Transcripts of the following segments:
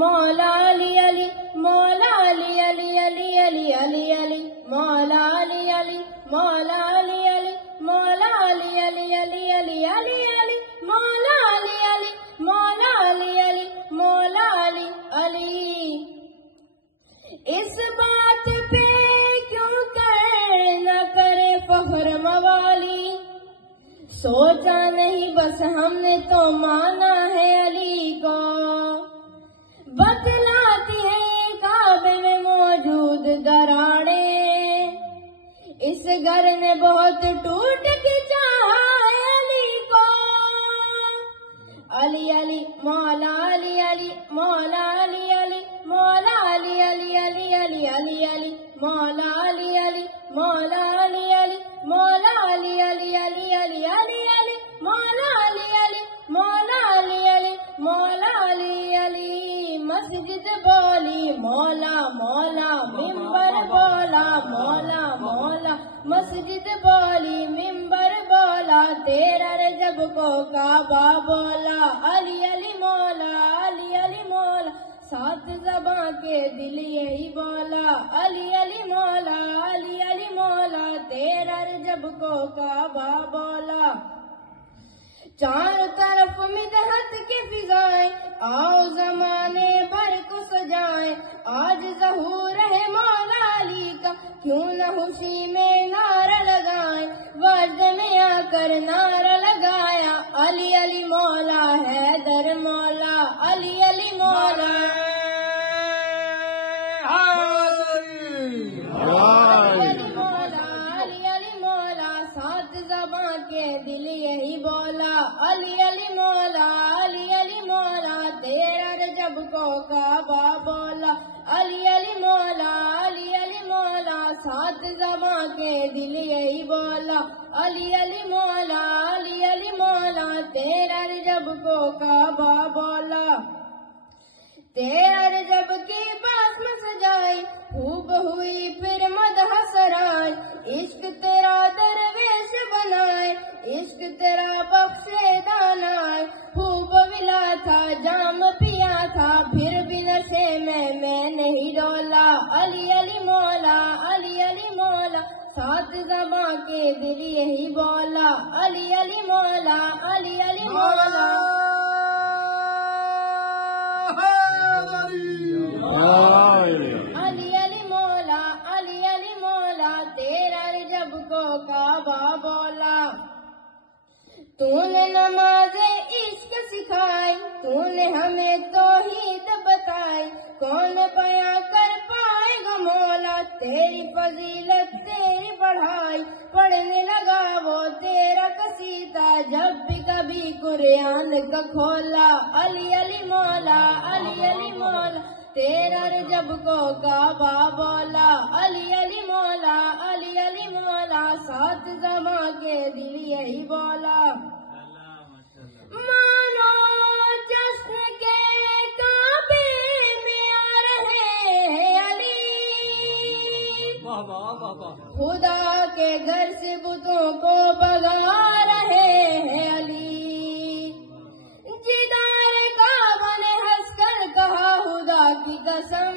مولا علی علی مولا علی علی علی علی علی علی مولا علی علی مولا علی علی مولا علی علی علی علی علی علی مولا علی علی مولا علی علی مولا علی علی. اس بات پہ کیوں نہ کرے فخر موالی، سوچا نہیں بس ہم نے تو مانا ہے علی کو. بتلاتی ہیں کعبے میں موجود دراڑیں، اس گھر نے بہت ٹوٹ کے چاہا ہے علی کو. علی علی مولا علی علی مولا علی علی مولا علی علی علی علی علی علی مولا علی علی مولا علی علی مولا علی علی علی علی علی علی مولا علی علی مولا علی علی مولا علی علی. مسجد بولی مولا مولا، ممبر بولا مولا مولا، مسجد بولی ممبر بولا، تیرا رجب کو کعبہ بولا. علی علی مولا علی علی مولا، سات زباں کے دل یہی بولا. علی علی مولا علی علی مولا، تیرا رجب کو کعبہ بولا. چاروں طرف مدحت کے فضائیں، آؤ زمانے بھر کو سجائیں. آج ظہور ہے مولا علی کا، کیوں نہ خوشی میں نعرہ لگائیں. ورد میں آ کر نعرہ لگایا، علی علی مولا حیدر مولا. علی علی مولا کے دل یہی بولا. علی علی مولا علی علی مولا، تیرا رجب کو کعبہ بولا. علی علی مولا علی علی مولا، سات زباں کے دل یہی بولا. علی علی مولا علی علی مولا، تیرا رجب کو کعبہ بولا. تیرا رجب کی باس میں سجائی، خوب ہوئی پھر مدح سرائی. عشق تیرا درویش بنائے، عشق تیرا بخشے دانائے. خوب ملا تھا جام پیا تھا، پھر بھی نشے میں نہیں ڈولا. علی علی مولا علی علی مولا، سات زباں کے دل یہی بولا. علی علی مولا علی علی مولا. علی علی مولا علی علی مولا، تیرا رجب کو کعبہ بولا. تو نے نماز عشق سکھائی، تو نے ہمیں توحید بتائی. کون بیاں کر پائے گا مولا تیری فضیلت تیری بڑھائی. پڑھنے لگا وہ تیرا قصیدہ، جب بھی کبھی قرآن کا کھولا. علی علی مولا علی علی مولا، تیرا رجب کو کعبہ بولا. علی علی مولا علی علی مولا، سات زباں کے دل یہی بولا. مانو جشن کے کعبے میں آ رہے ہیں علی، خدا کے گھر سے بتوں کو بگا رہے ہیں علی. جدار کعبہ نے ہنس کر کہا خدا کی قسم،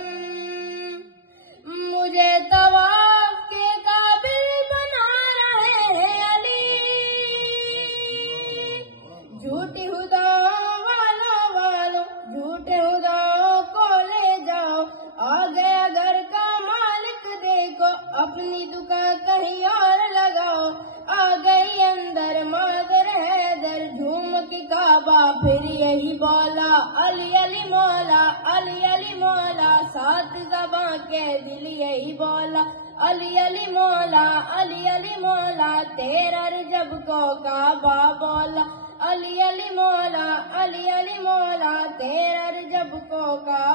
مجھے طواف کے قابل بنا رہے ہیں علی. جھوٹی خداؤں والوں جھوٹے خداؤں کو لے جاؤ. آ گیا گھر کا مالک دیکھو، اپنی دکان کہیں اور لگاؤ. آ گئی اندر مادر حیدر، جھوم کے کعبہ پھر یہی بولا. علی علی مولا علی علی مولا، سات زباں کے دل یہی بولا. علی علی مولا علی علی مولا، تیرا رجب کو کعبہ بولا. علی علی مولا علی علی مولا، تیرا رجب کو کعبہ